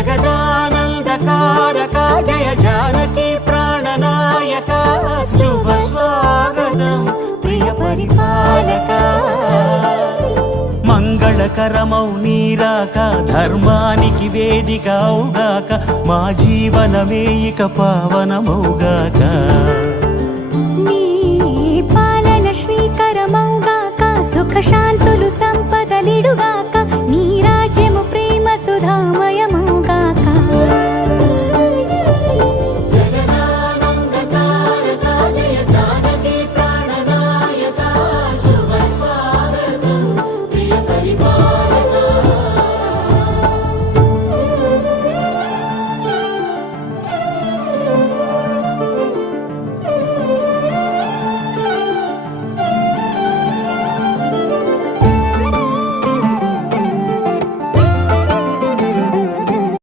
జగదానందకారక జయ జానకి ప్రాణనాయక శుభ స్వాగతం ప్రియ పరిపాలక మంగళకరమౌ నీరాక ధర్మానికి వేదిక అవుగాక మా జీవనమే ఇక పావనమౌగాక నీ పాలన శ్రీకరమౌగాక సుఖ శాంతులు సంపదలిడుగా